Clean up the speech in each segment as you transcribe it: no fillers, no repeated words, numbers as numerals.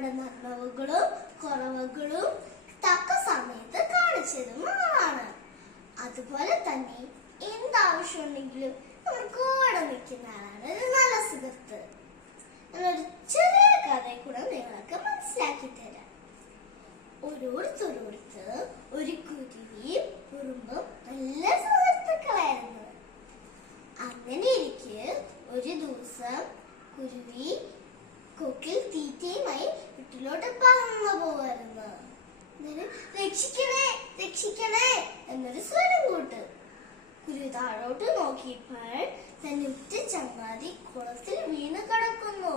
നമ്മുടെ നന്മകളും കുറവുകളും തക്ക സമയത്ത് കാണിച്ചതും ആളാണ്. അതുപോലെ തന്നെ എന്താവശ്യമുണ്ടെങ്കിലും നമ്മൾ കൂടെ നിൽക്കുന്ന ആളാണ് ഒരു നല്ല സുഹൃത്ത്. ഞാനൊരു ചെറിയ കഥയെ കൂടെ നിങ്ങൾക്ക് മനസ്സിലാക്കി തരാം. ഓരോരുത്തരോടുത്ത് ഒരു കുരുവിയും ഉറുമ്പും നല്ല സുഹൃത്തുക്കളായിരുന്നു. അങ്ങനെ ഇരിക്കെ ഒരു ദിവസം കുരുവി കൊക്കിൽ തീറ്റയുമായി വീട്ടിലോട്ട് പറന്നു പോവായിരുന്നു. രക്ഷിക്കണേ രക്ഷിക്കണേ എന്നൊരു സ്വരം കൂട്ട്. കുരുവി താഴോട്ട് നോക്കിയപ്പോൾ തന്റെ ഉറ്റ ചങ്ങാതി കുളത്തിൽ വീണ് കിടക്കുന്നു.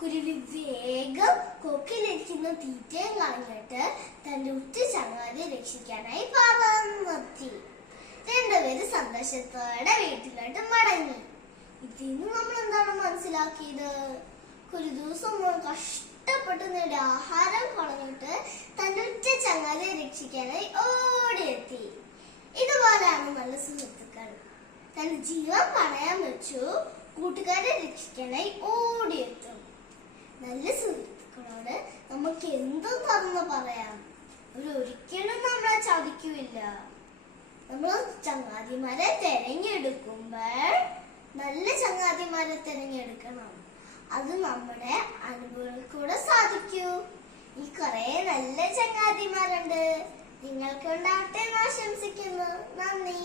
കുരുവി വേഗം കൊക്കിലിരിക്കുന്ന തീറ്റയും കളഞ്ഞിട്ട് തന്റെ ഉറ്റ ചങ്ങാതിയെ രക്ഷിക്കാനായി പറന്നെത്തി. രണ്ടുപേരും സന്തോഷത്തോടെ വീട്ടിലോട്ട് മടങ്ങി. ഇതിന് നമ്മൾ എന്താണ് മനസ്സിലാക്കിയത്? ഒരു ദിവസം കഷ്ടപ്പെട്ട് നേടിയ ആഹാരം കളഞ്ഞിട്ട് തന്റെ ഉറ്റ ചങ്ങാതിയെ രക്ഷിക്കാനായി ഓടിയെത്തി. ഇതുപോലെയാണ് നല്ല സുഹൃത്തുക്കൾ. തന്റെ ജീവൻ പണയം വെച്ചു കൂട്ടുകാരെ രക്ഷിക്കാനായി ഓടിയെത്തും. നല്ല സുഹൃത്തുക്കളോട് നമുക്ക് എന്തും തുറന്നു പറയാം. ഒരിക്കലും നമ്മളെ ചതിക്കില്ല. നമ്മൾ ചങ്ങാതിമാരെ തെരഞ്ഞെടുക്കുമ്പോൾ നല്ല ചങ്ങാതിമാരെ തെരഞ്ഞെടുക്കണം. അത് നമ്മുടെ അനുഭവത്തിലൂടെ സാധിക്കൂ. ഈ കുറെ നല്ല ചങ്ങാതിമാരുണ്ട്. നിങ്ങൾക്ക് ഉണ്ടാവട്ടെ എന്ന് ആശംസിക്കുന്നു. നന്ദി.